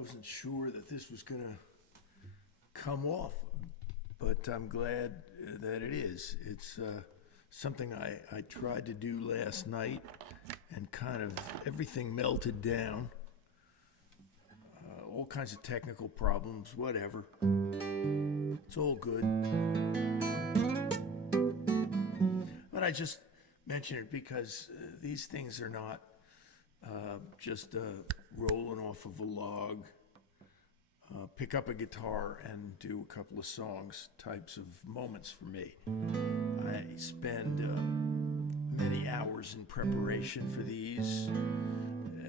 wasn't sure that this was going to come off, but I'm glad that it is. It's something I tried to do last night, and kind of everything melted down. All kinds of technical problems, whatever. It's all good. But I just mention it because these things are not just rolling off of a log, pick up a guitar and do a couple of songs types of moments for me. I spend many hours in preparation for these,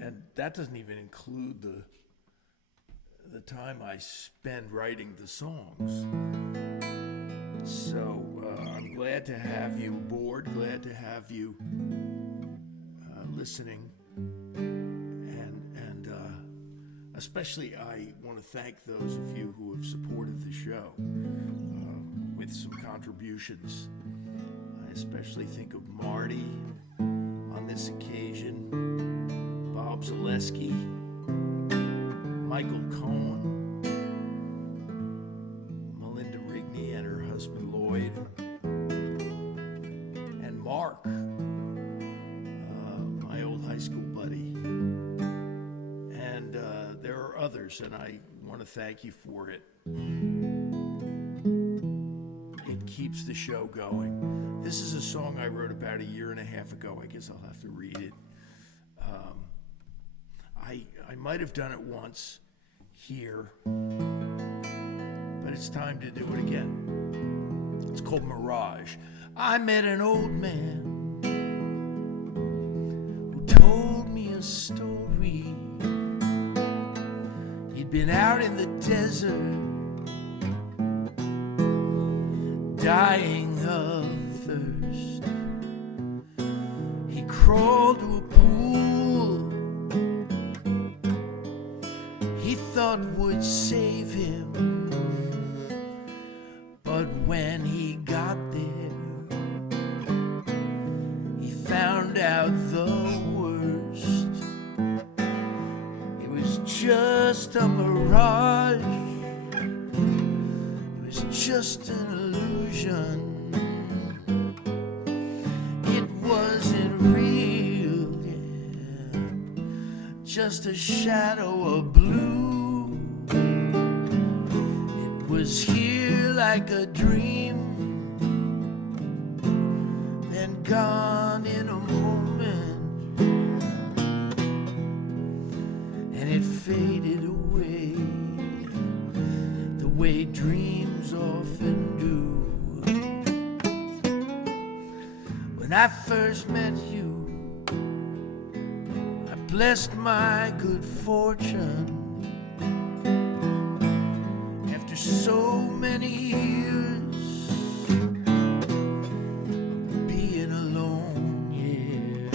and that doesn't even include the time I spend writing the songs. So I'm glad to have you aboard, glad to have you listening, and especially I want to thank those of you who have supported the show with some contributions. I especially think of Marty on this occasion, Bob Zaleski, Michael Cohen, Melinda Rigney and her husband Lloyd, and Mark, my old high school buddy. And there are others, and I want to thank you for it. It keeps the show going. This is a song I wrote about a year and a half ago. I guess I'll have to read it. I might have done it once here, but it's time to do it again. It's called Mirage. I met an old man who told me a story. He'd been out in the desert, dying of thirst. He crawled to a pool he thought would save him, but when he got there, he found out the worst. It was just a mirage, it was just an illusion. It wasn't real, yeah, just a shadow of blue. It was here like a dream, then gone in a moment, and it faded away the way dreams often do. When I first met you, I blessed my good fortune. After so many years of being alone, yeah,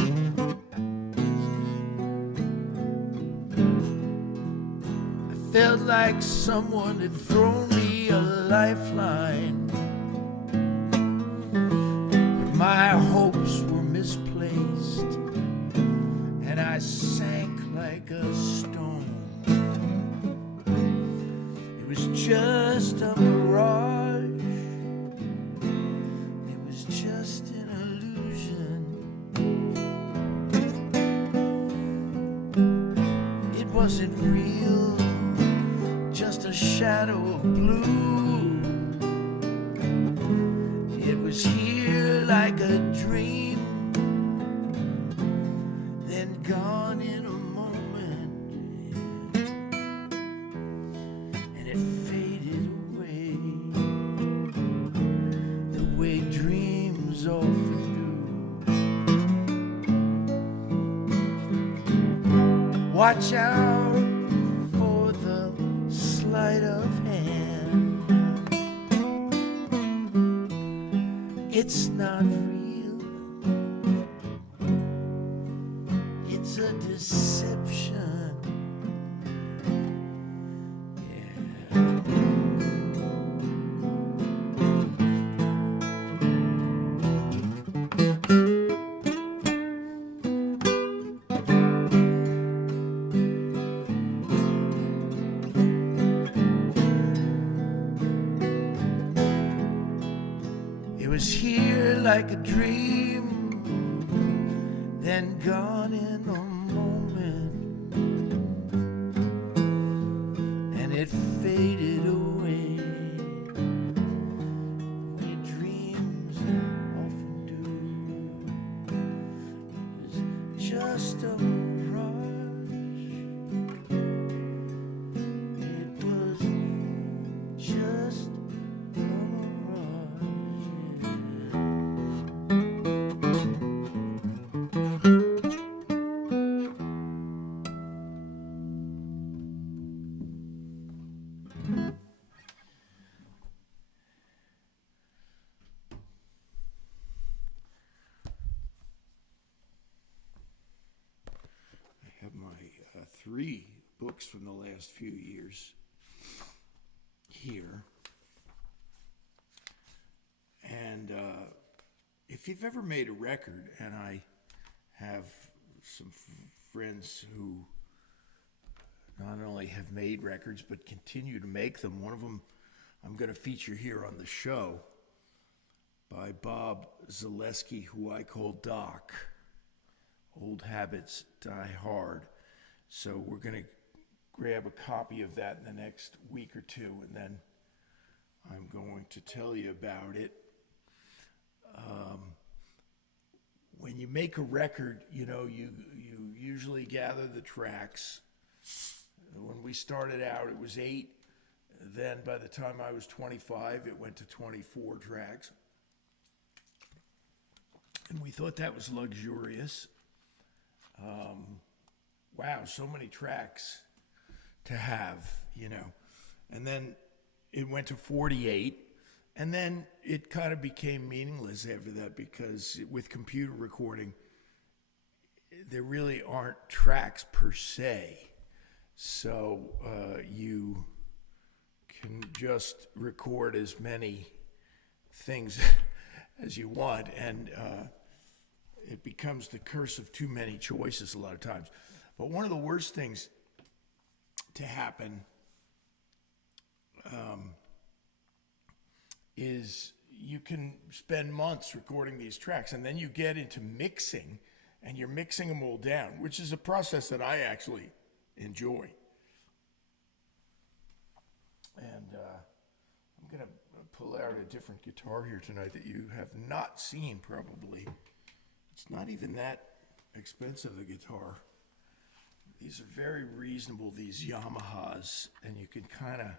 I felt like someone had thrown me a lifeline, but my hopes were misplaced, and I sank like a stone. It was just a mirage, it was just an illusion. It wasn't real, just a shadow of blue. It was here like a dream, then gone in a moment, and it faded away the way dreams often do. Watch out for the sleight of hand. It's not real, it's a deception. like a dream, then gone in a moment, and it faded away, the way dreams often do. It was just a rush. It was just a rush. I have my 3 books from the last few years here. And if you've ever made a record, and I have some friends who not only have made records but continue to make them. One of them I'm going to feature here on the show by Bob Zaleski, who I call Doc. Old habits die hard. So we're going to grab a copy of that in the next week or two, and then I'm going to tell you about it. When you make a record, you usually gather the tracks. When we started out, it was 8. Then by the time I was 25, it went to 24 tracks. And we thought that was luxurious. Wow, so many tracks to have, And then it went to 48. And then it kind of became meaningless after that, because with computer recording, there really aren't tracks per se. So you can just record as many things as you want, and it becomes the curse of too many choices a lot of times. But one of the worst things to happen is you can spend months recording these tracks, and then you get into mixing, and you're mixing them all down, which is a process that I actually enjoy. And I'm going to pull out a different guitar here tonight that you have not seen probably. It's not even that expensive, a guitar. These are very reasonable, these Yamahas, and you can kind of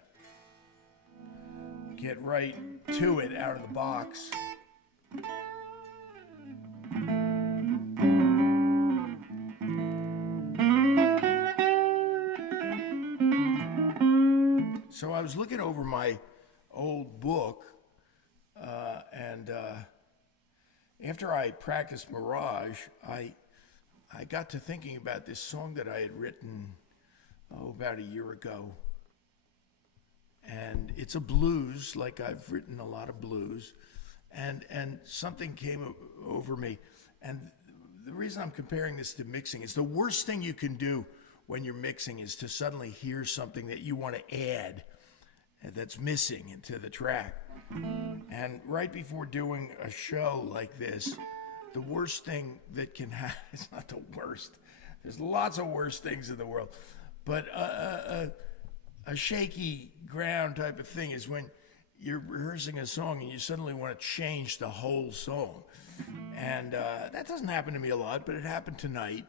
get right to it out of the box. So I was looking over my old book, and after I practiced Mirage, I got to thinking about this song that I had written about a year ago. And it's a blues, like I've written a lot of blues, and something came over me. And the reason I'm comparing this to mixing is the worst thing you can do when you're mixing is to suddenly hear something that you want to add that's missing into the track. And right before doing a show like this, the worst thing that can happen, it's not the worst, there's lots of worse things in the world, but a shaky ground type of thing is when you're rehearsing a song and you suddenly want to change the whole song. And that doesn't happen to me a lot, but it happened tonight.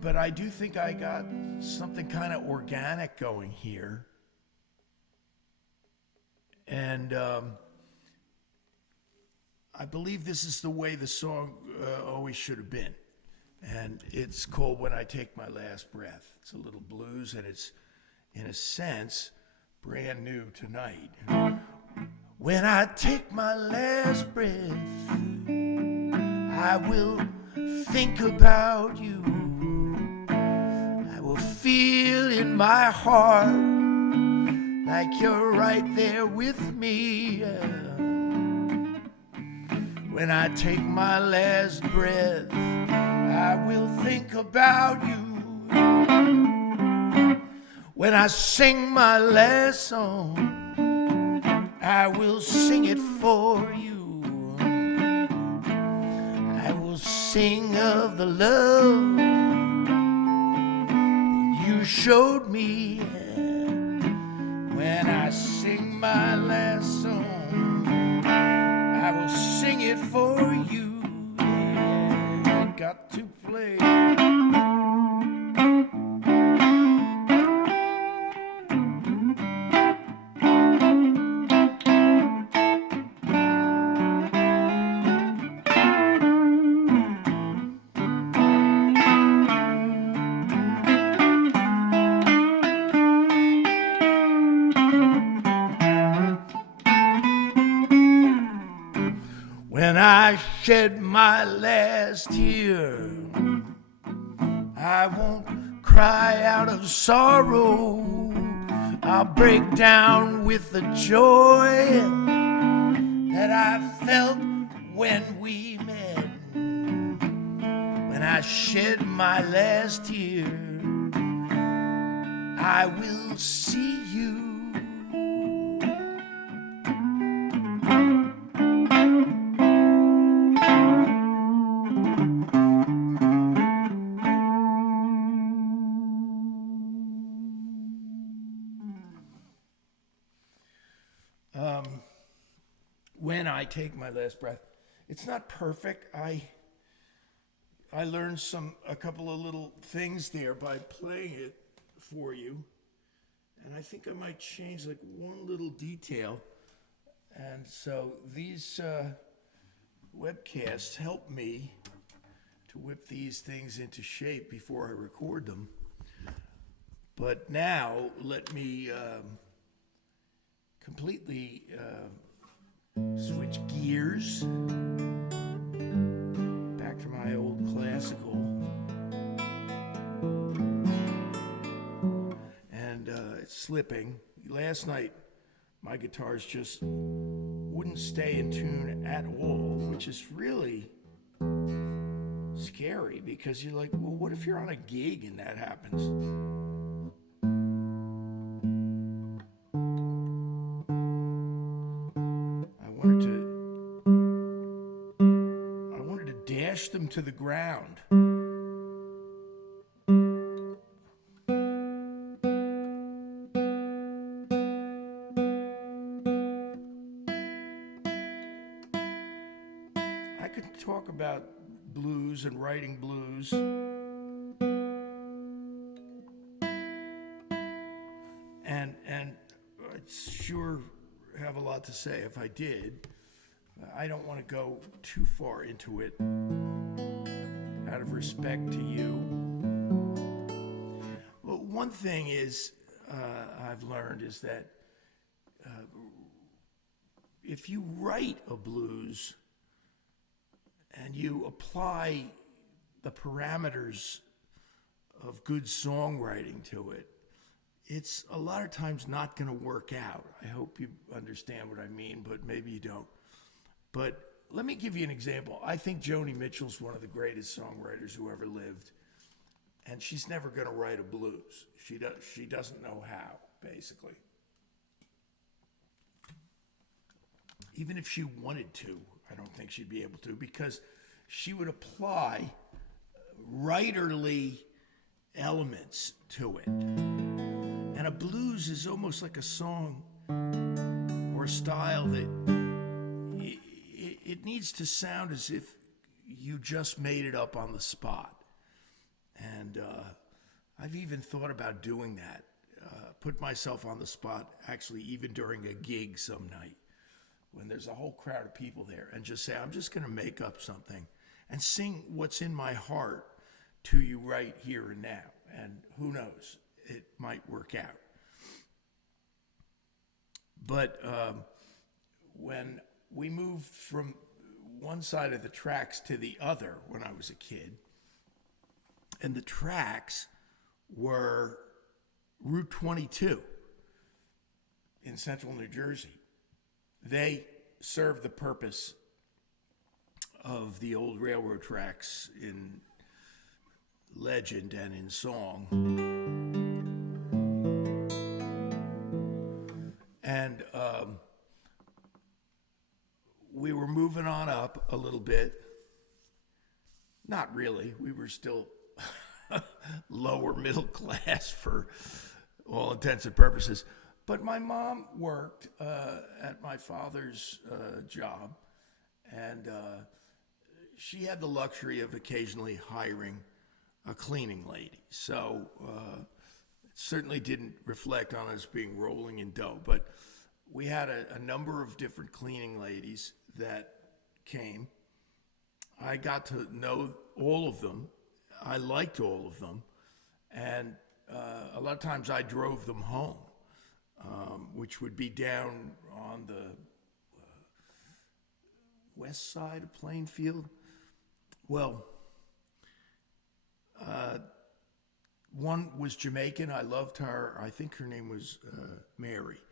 But I do think I got something kind of organic going here. And I believe this is the way the song always should have been. And it's called When I Take My Last Breath. It's a little blues, and it's, in a sense, brand new tonight. When I take my last breath, I will think about you. I will feel in my heart like you're right there with me. When I take my last breath, I will think about you. When I sing my last song, I will sing it for you. sing of the love that you showed me. When I sing my last song, I will sing it for you. I got to play. When I shed my last tear, I won't cry out of sorrow. I'll break down with the joy that I felt when we met. When I shed my last tear, I will see you. When I take my last breath, it's not perfect. I learned a couple of little things there by playing it for you, and I think I might change like one little detail. And so these webcasts help me to whip these things into shape before I record them. But now let me completely switch gears back to my old classical, and it's slipping. Last night my guitars just wouldn't stay in tune at all, which is really scary, because you're like, well, what if you're on a gig and that happens? I wanted to dash them to the ground. I could talk about blues and writing blues. And I'd sure have a lot to say if I did. I don't want to go too far into it out of respect to you. Well, one thing is I've learned is that if you write a blues and you apply the parameters of good songwriting to it, it's a lot of times not going to work out. I hope you understand what I mean, but maybe you don't. But let me give you an example. I think Joni Mitchell's one of the greatest songwriters who ever lived, and she's never going to write a blues. She doesn't know how, basically. Even if she wanted to, I don't think she'd be able to, because she would apply writerly elements to it. And a blues is almost like a song or a style that it needs to sound as if you just made it up on the spot. And I've even thought about doing that, put myself on the spot, actually even during a gig some night when there's a whole crowd of people there, and just say, I'm just going to make up something and sing what's in my heart to you right here and now. And who knows, it might work out. But when we moved from one side of the tracks to the other when I was a kid, and the tracks were Route 22 in central New Jersey. They served the purpose of the old railroad tracks in legend and in song. And we were moving on up a little bit Not really. We were still lower middle class for all intents and purposes. But my mom worked at my father's job, and she had the luxury of occasionally hiring a cleaning lady. So it certainly didn't reflect on us being rolling in dough. But we had a number of different cleaning ladies that came. I got to know all of them. I liked all of them. And a lot of times I drove them home, which would be down on the west side of Plainfield. Well, one was Jamaican. I loved her. I think her name was Mary.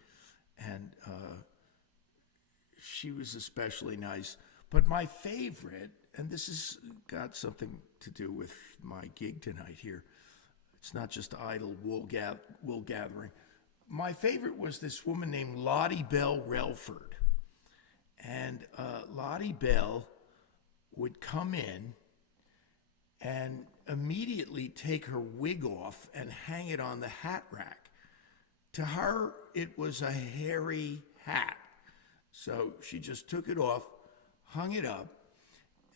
And she was especially nice. But my favorite, and this has got something to do with my gig tonight here, it's not just idle wool gathering. My favorite was this woman named Lottie Bell Relford. And Lottie Bell would come in and immediately take her wig off and hang it on the hat rack. To her, it was a hairy hat. So she just took it off, hung it up,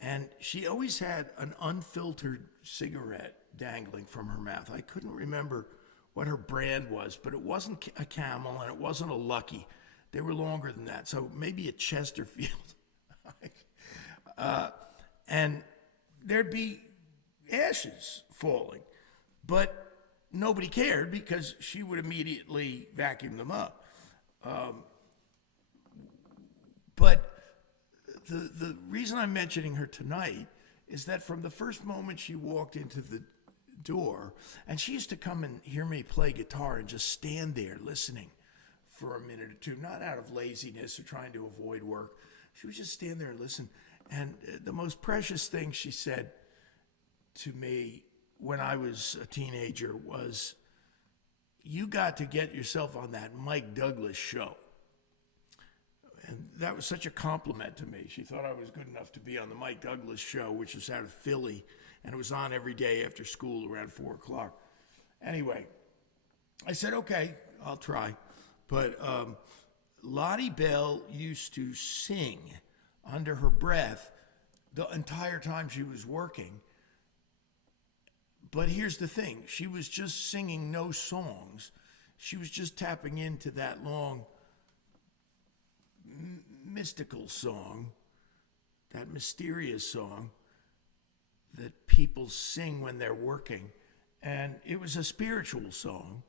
and she always had an unfiltered cigarette dangling from her mouth. I couldn't remember what her brand was, but it wasn't a Camel and it wasn't a Lucky. They were longer than that, so maybe a Chesterfield. And there'd be ashes falling, but nobody cared because she would immediately vacuum them up. But the reason I'm mentioning her tonight is that from the first moment she walked into the door, and she used to come and hear me play guitar and just stand there listening for a minute or two, not out of laziness or trying to avoid work. She would just stand there and listen. And the most precious thing she said to me when I was a teenager was, "You got to get yourself on that Mike Douglas show." And that was such a compliment to me. She thought I was good enough to be on the Mike Douglas show, which was out of Philly, and it was on every day after school around 4 o'clock. Anyway, I said, okay, I'll try. But Lottie Bell used to sing under her breath the entire time she was working. But here's the thing. She was just singing no songs. She was just tapping into that long mystical song, that mysterious song that people sing when they're working. And it was a spiritual song.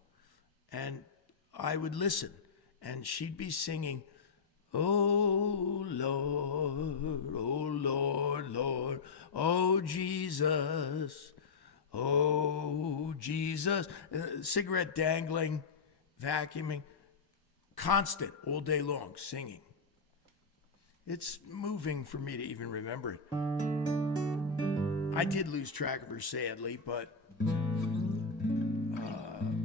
And I would listen, and she'd be singing, "Oh Lord, oh Lord, Lord, oh Jesus, oh Jesus." Cigarette dangling, vacuuming, constant, all day long, singing. It's moving for me to even remember it. I did lose track of her, sadly, but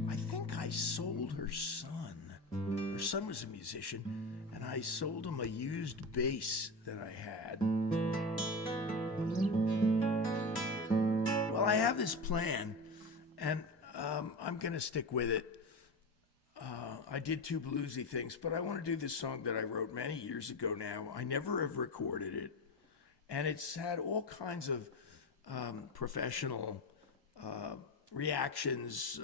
I think I sold her son. Her son was a musician, and I sold him a used bass that I had. Well, I have this plan, and I'm going to stick with it. I did two bluesy things, but I want to do this song that I wrote many years ago now. I never have recorded it, and it's had all kinds of professional reactions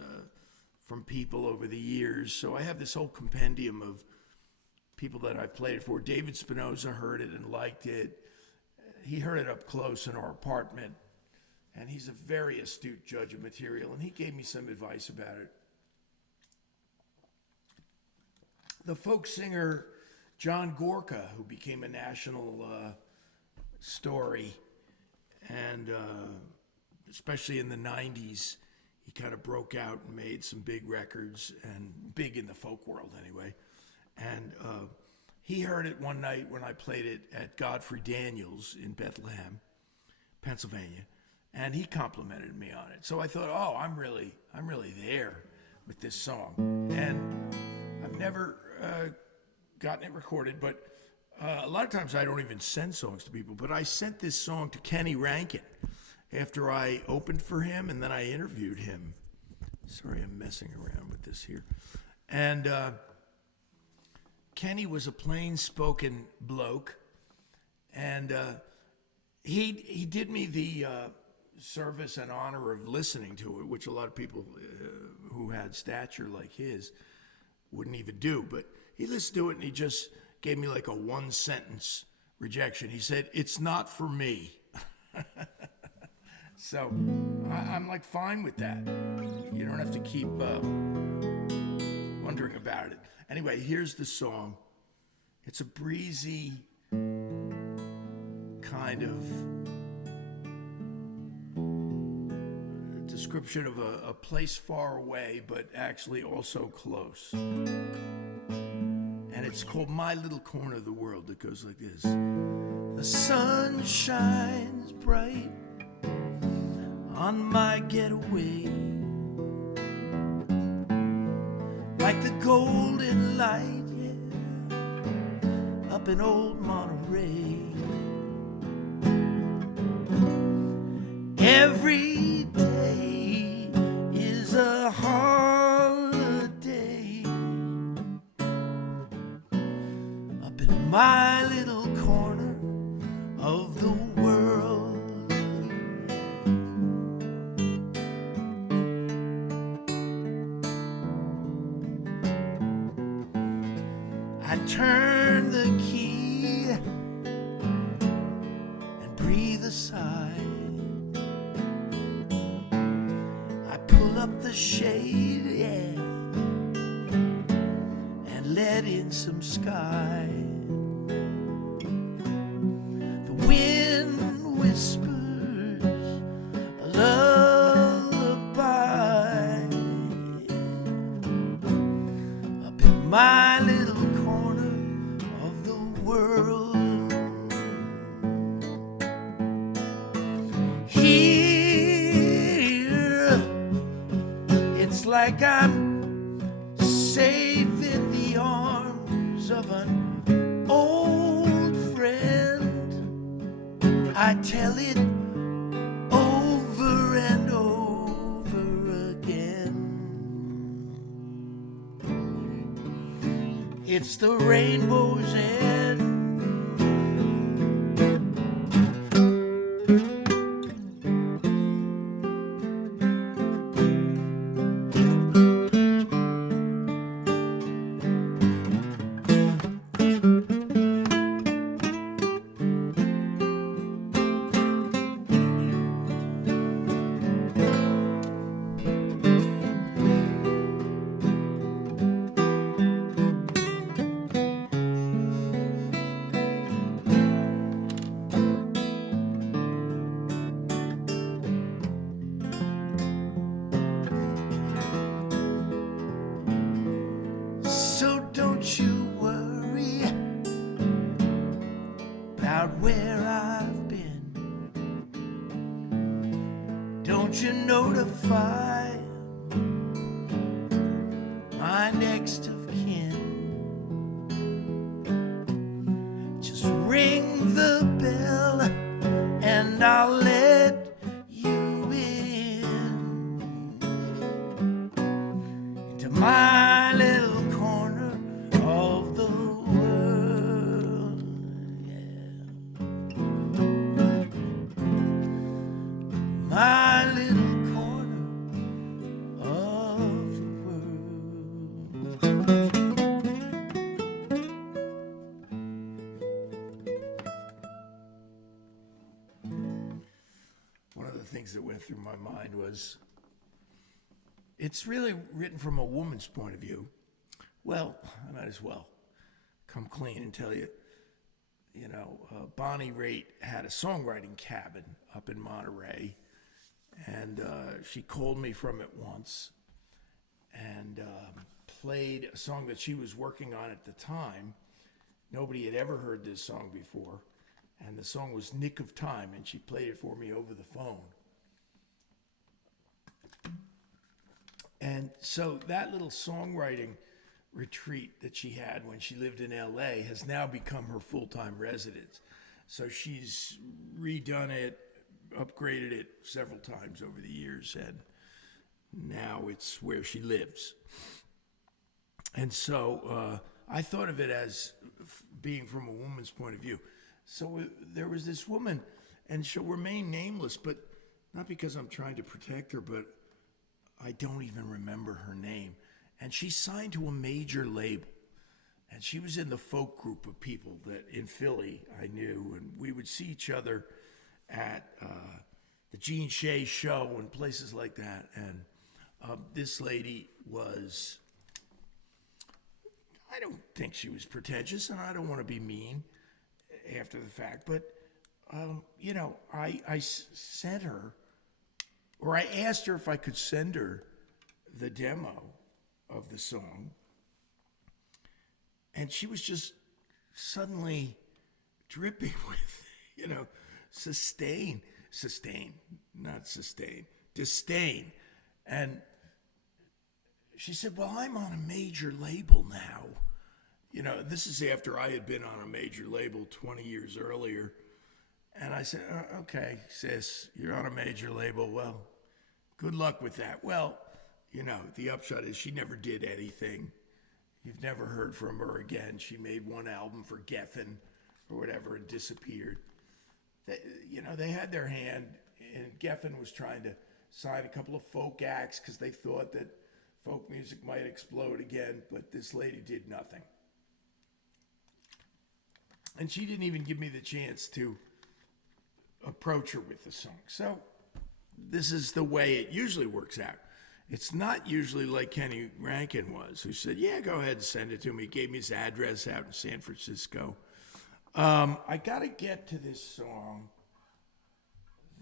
from people over the years. So I have this whole compendium of people that I've played it for. David Spinoza heard it and liked it. He heard it up close in our apartment, and he's a very astute judge of material, and he gave me some advice about it. The folk singer John Gorka, who became a national story, and especially in the 90s, he kind of broke out and made some big records, and big in the folk world anyway. And he heard it one night when I played it at Godfrey Daniels in Bethlehem, Pennsylvania, and he complimented me on it. So I thought, oh, I'm really there with this song. And I've never gotten it recorded, but a lot of times I don't even send songs to people, but I sent this song to Kenny Rankin, after I opened for him, and then I interviewed him. Sorry, I'm messing around with this here. And Kenny was a plain-spoken bloke, and he did me the service and honor of listening to it, which a lot of people who had stature like his wouldn't even do. But he listened to it, and he just gave me like a one-sentence rejection. He said, "It's not for me." So I'm like fine with that. You don't have to keep wondering about it. Anyway, here's the song. It's a breezy kind of description of a place far away, but actually also close. And it's called My Little Corner of the World. It goes like this. The sun shines bright on my getaway, like the golden light, yeah, up in old Monterey. Every day is a holiday up in my little corner of the world. I turn the key and breathe a sigh. I pull up the shade, yeah, and let in some sky. The wind whispers a lullaby up in my little corner of the world. Here, it's like I'm safe in the arms of an old friend. I tell it over and over again. It's the rainbow's end. So don't you worry about where I've been. Don't you notify my next of kin. Just ring the bell and I'll let you in into my little corner of the world. Yeah. My little corner of the world. One of the things that went through my mind was, it's really written from a woman's point of view. Well, I might as well come clean and tell you, Bonnie Raitt had a songwriting cabin up in Monterey, and she called me from it once and played a song that she was working on at the time. Nobody had ever heard this song before, and the song was Nick of Time, and she played it for me over the phone. And so that little songwriting retreat that she had when she lived in LA has now become her full-time residence. So she's redone it, upgraded it several times over the years, and now it's where she lives. And so I thought of it as being from a woman's point of view. So there was this woman, and she'll remain nameless, but not because I'm trying to protect her, but I don't even remember her name. And she signed to a major label. And she was in the folk group of people that in Philly I knew, and we would see each other at the Gene Shea show and places like that. And this lady was, I don't think she was pretentious, and I don't want to be mean after the fact, but I sent her, or I asked her if I could send her the demo of the song, and she was just suddenly dripping with, disdain. And she said, well, I'm on a major label now. This is after I had been on a major label 20 years earlier. And I said, okay, sis, you're on a major label. Well, good luck with that. Well, the upshot is she never did anything. You've never heard from her again. She made one album for Geffen or whatever and disappeared. They had their hand, and Geffen was trying to sign a couple of folk acts because they thought that folk music might explode again, but this lady did nothing. And she didn't even give me the chance to approach her with the song. So this is the way it usually works out. It's not usually like Kenny Rankin was, who said, yeah, go ahead and send it to me. He gave me his address out in San Francisco. I got to get to this song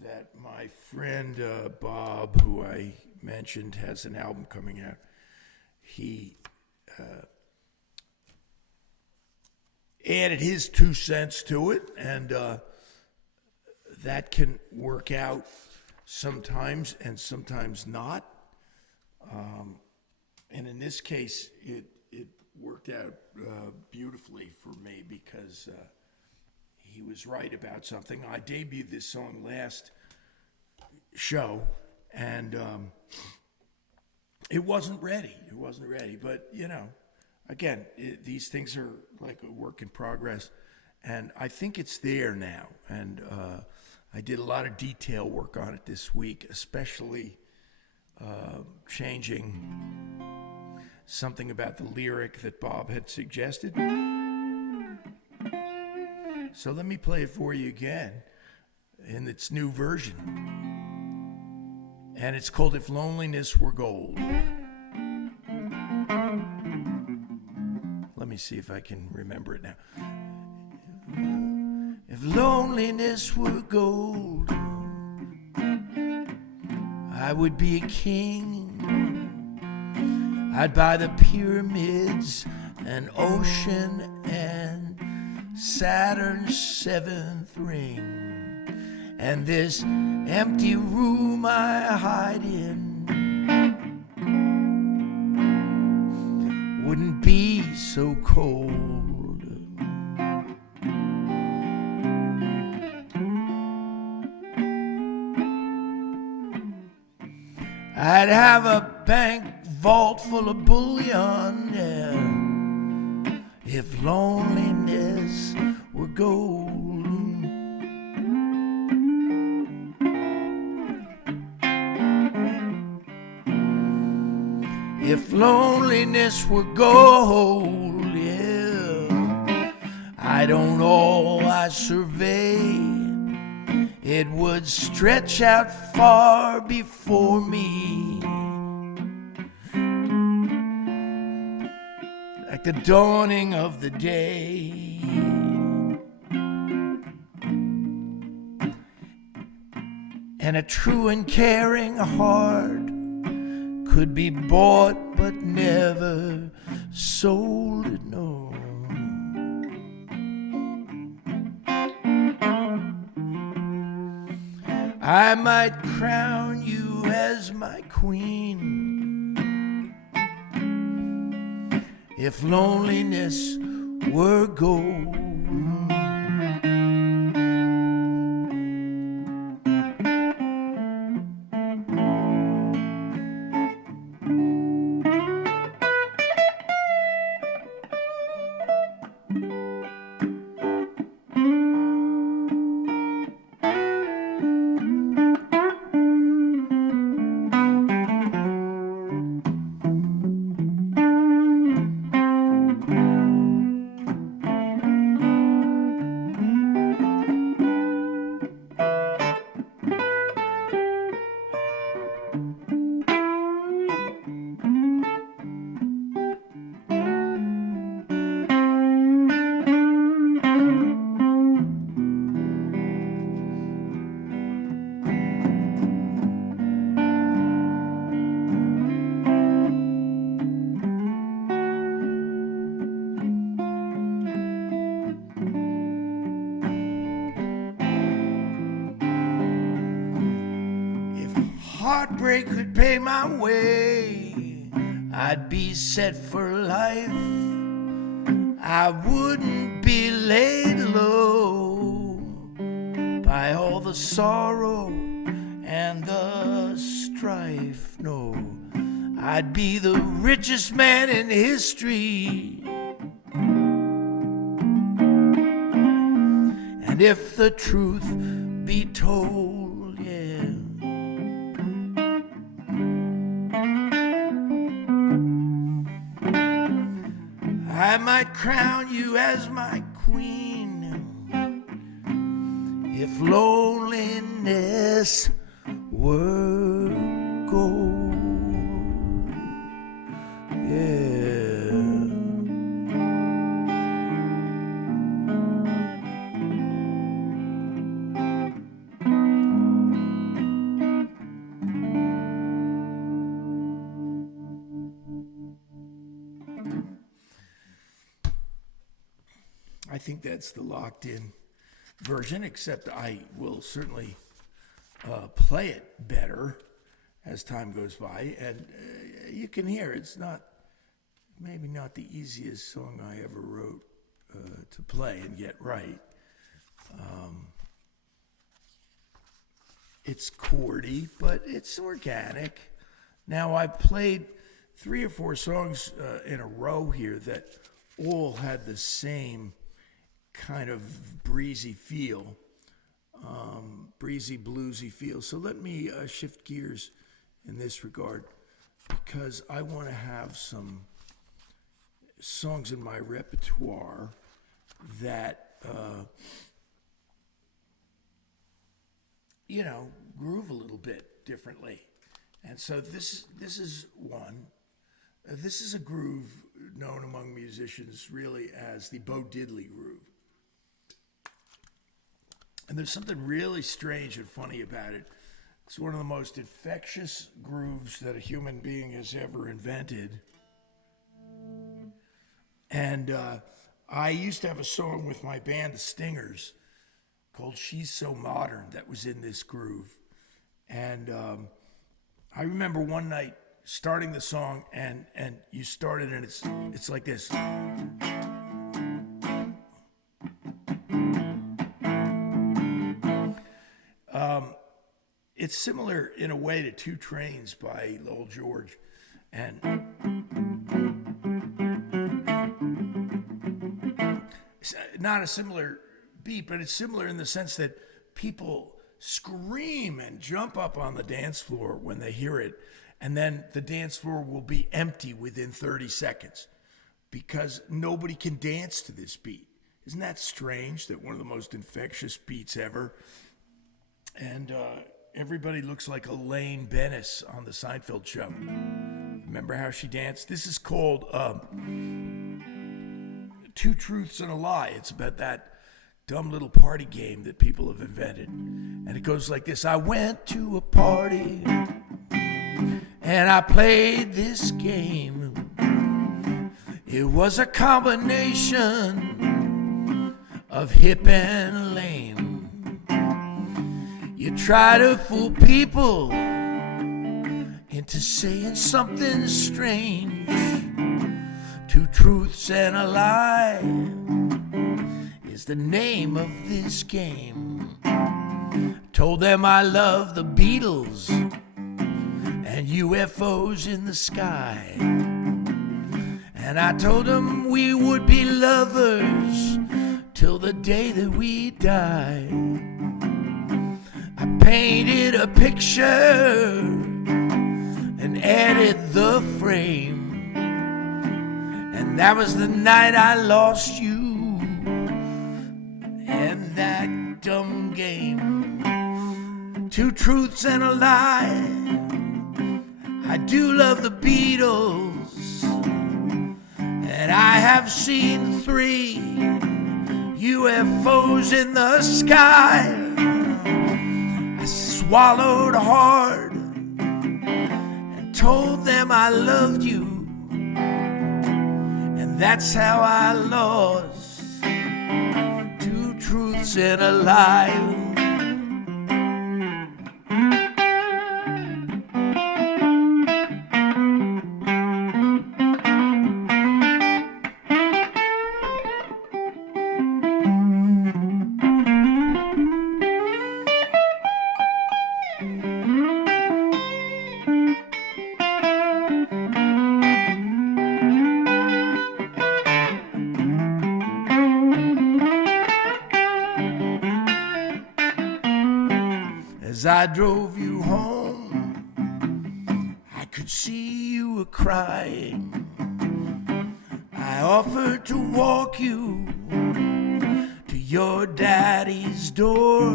that my friend Bob, who I mentioned, has an album coming out. He added his 2 cents to it, and that can work out sometimes and sometimes not. And in this case, it worked out beautifully for me because he was right about something. I debuted this song last show, and it wasn't ready. But, again, these things are like a work in progress, and I think it's there now. And I did a lot of detail work on it this week, especially changing something about the lyric that Bob had suggested. So let me play it for you again in its new version. And it's called If Loneliness Were Gold. Let me see if I can remember it now. If loneliness were gold, I would be a king. I'd buy the pyramids and ocean and Saturn's 7th ring, and this empty room I hide in wouldn't be so cold. I'd have a bank vault full of bullion, yeah, if loneliness were gold. If loneliness were gold, yeah, I'd own all I survey. It would stretch out far before me, like the dawning of the day. And a true and caring heart could be bought but never sold, no. I might crown you as my queen if loneliness were gold. heartbreak could pay my way, I'd be set for life. I wouldn't be laid low by all the sorrow and the strife. No, I'd be the richest man in history. And if the truth be told, yeah, I might crown you as my queen if loneliness were gold. Yeah. I think that's the locked-in version, except I will certainly play it better as time goes by. And you can hear it's maybe not the easiest song I ever wrote to play and get right. It's chordy, but it's organic. Now, I played 3 or 4 songs in a row here that all had the same kind of breezy feel, breezy bluesy feel. So let me shift gears in this regard, because I want to have some songs in my repertoire that groove a little bit differently. And so this is one. This is a groove known among musicians really as the Bo Diddley groove. And there's something really strange and funny about it. It's one of the most infectious grooves that a human being has ever invented. And I used to have a song with my band, the Stingers, called She's So Modern, that was in this groove. And I remember one night starting the song, and you start it, and it's like this. It's similar in a way to Two Trains by Lowell George, and it's not a similar beat, but it's similar in the sense that people scream and jump up on the dance floor when they hear it, and then the dance floor will be empty within 30 seconds because nobody can dance to this beat. Isn't that strange that one of the most infectious beats ever? And everybody looks like Elaine Bennis on the Seinfeld show. Remember how she danced? This is called Two Truths and a Lie. It's about that dumb little party game that people have invented. And it goes like this. I went to a party and I played this game. It was a combination of hip and lame. You try to fool people into saying something strange. Two truths and a lie is the name of this game. Told them I love the Beatles and UFOs in the sky. And I told them we would be lovers till the day that we die. I painted a picture and added the frame. And that was the night I lost you and that dumb game. Two truths and a lie. I do love the Beatles, and I have seen 3 UFOs in the sky. I swallowed hard and told them I loved you, and that's how I lost 2 truths and a lie. As I drove you home, I could see you were crying. I offered to walk you to your daddy's door,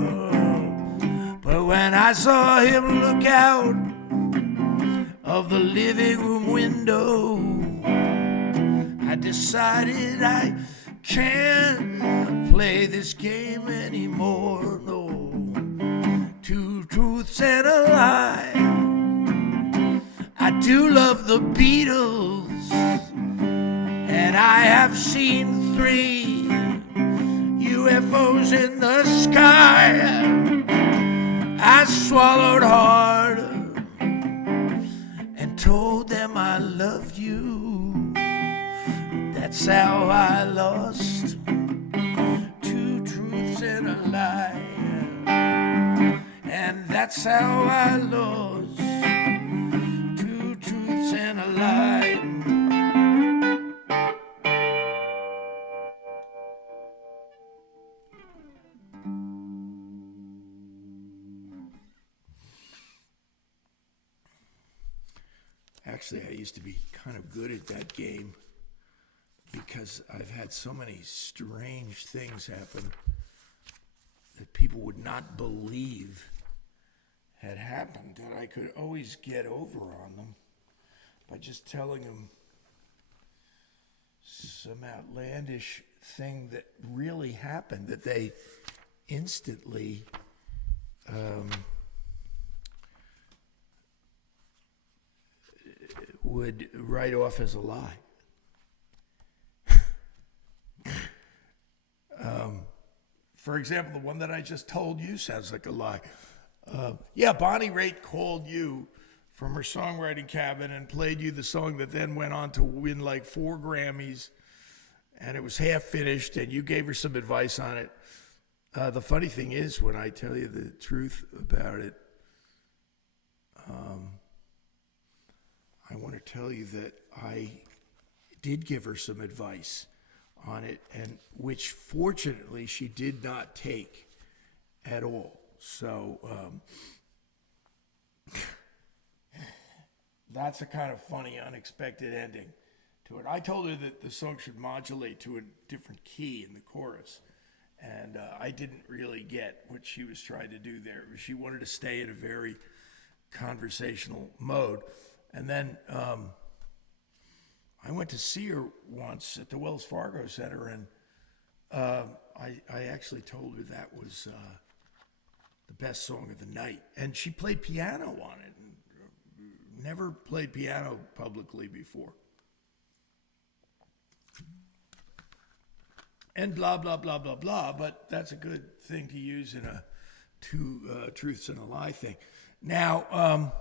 but when I saw him look out of the living room window, I decided I can't play this game anymore. No, 2 truths and a lie. I do love the Beatles, and I have seen 3 UFOs in the sky. I swallowed hard and told them I loved you. That's how I lost 2 truths and a lie. And that's how I lost 2 truths and a lie. Actually, I used to be kind of good at that game because I've had so many strange things happen that people would not believe had happened, that I could always get over on them by just telling them some outlandish thing that really happened that they instantly would write off as a lie. For example, the one that I just told you sounds like a lie. Yeah, Bonnie Raitt called you from her songwriting cabin and played you the song that then went on to win like 4 Grammys, and it was half finished, and you gave her some advice on it. The funny thing is, when I tell you the truth about it, I want to tell you that I did give her some advice on it, and which fortunately she did not take at all. So that's a kind of funny, unexpected ending to it. I told her that the song should modulate to a different key in the chorus, and I didn't really get what she was trying to do there. She wanted to stay in a very conversational mode. And then I went to see her once at the Wells Fargo Center, and I actually told her that was the best song of the night. And she played piano on it, and never played piano publicly before. And blah, blah, blah, blah, blah, but that's a good thing to use in a 2 truths and a lie thing. Now,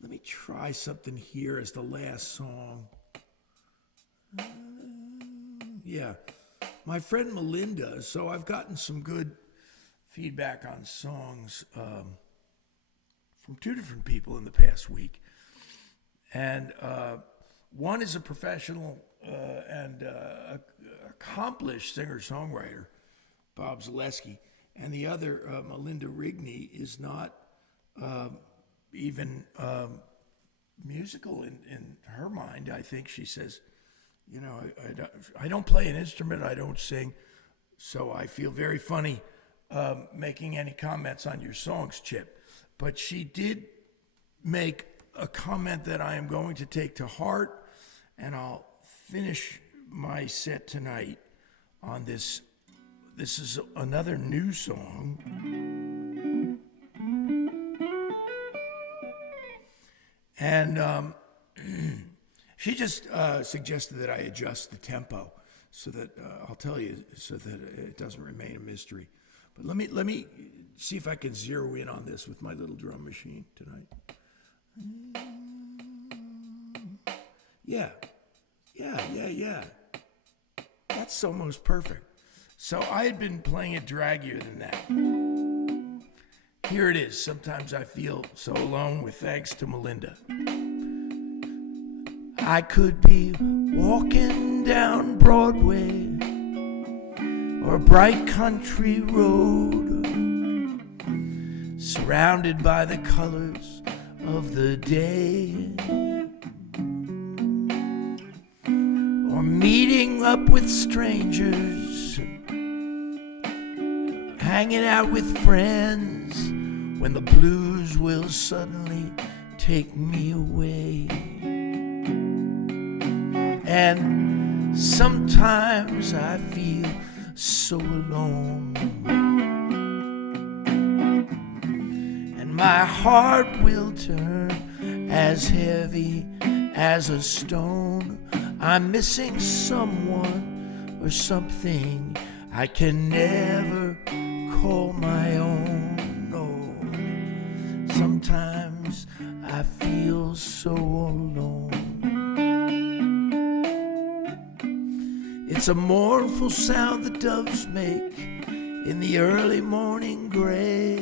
let me try something here as the last song. Yeah, my friend Melinda. So I've gotten some good feedback on songs from 2 different people in the past week. And one is a professional and accomplished singer-songwriter, Bob Zaleski. And the other, Melinda Rigney, is not even musical in her mind. I think she says, you know, I don't play an instrument, I don't sing, so I feel very funny making any comments on your songs, Chip. But she did make a comment that I am going to take to heart, and I'll finish my set tonight on this. This is another new song. And she just suggested that I adjust the tempo so that I'll tell you, so that it doesn't remain a mystery. But let me see if I can zero in on this with my little drum machine tonight. Yeah. That's almost perfect. So I had been playing it draggier than that. Here it is. Sometimes I feel so alone, with thanks to Melinda. I could be walking down Broadway or a bright country road, surrounded by the colors of the day, or meeting up with strangers, hanging out with friends when the blues will suddenly take me away. And sometimes I feel so alone, and my heart will turn as heavy as a stone. I'm missing someone or something I can never call my own. No, sometimes I feel so alone. It's a mournful sound the doves make in the early morning gray,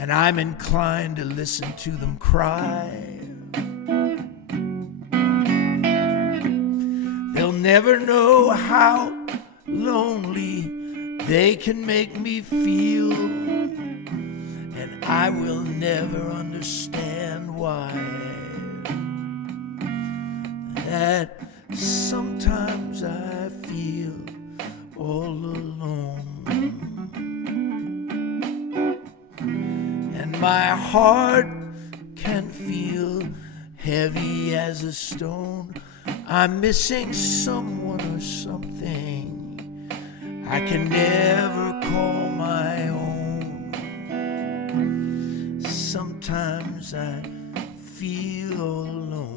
and I'm inclined to listen to them cry. They'll never know how lonely they can make me feel, and I will never understand why. That sometimes I feel all alone, and my heart can feel heavy as a stone. I'm missing someone or something I can never call my own. Sometimes I feel all alone.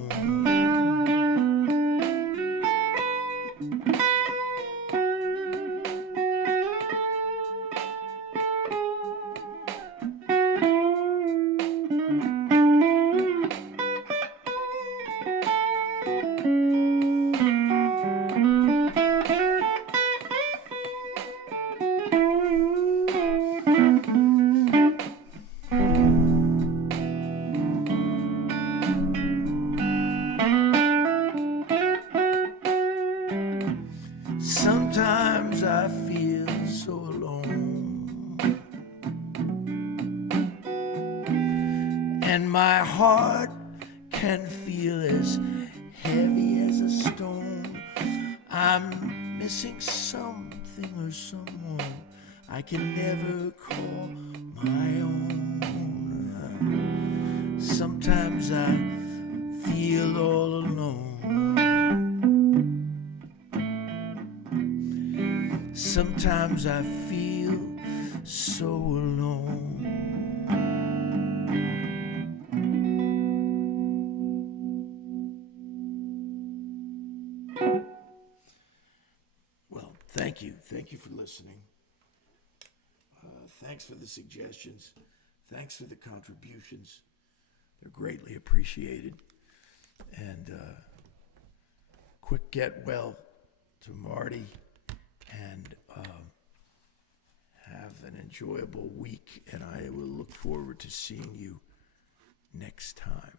Sometimes I feel so alone, and my heart can feel as heavy as a stone. I'm missing something or someone I can never call my own. Sometimes I feel all alone. Sometimes I feel so alone. Well, thank you. Thank you for listening. Thanks for the suggestions. Thanks for the contributions. They're greatly appreciated. And quick get well to Marty. And have an enjoyable week, and I will look forward to seeing you next time.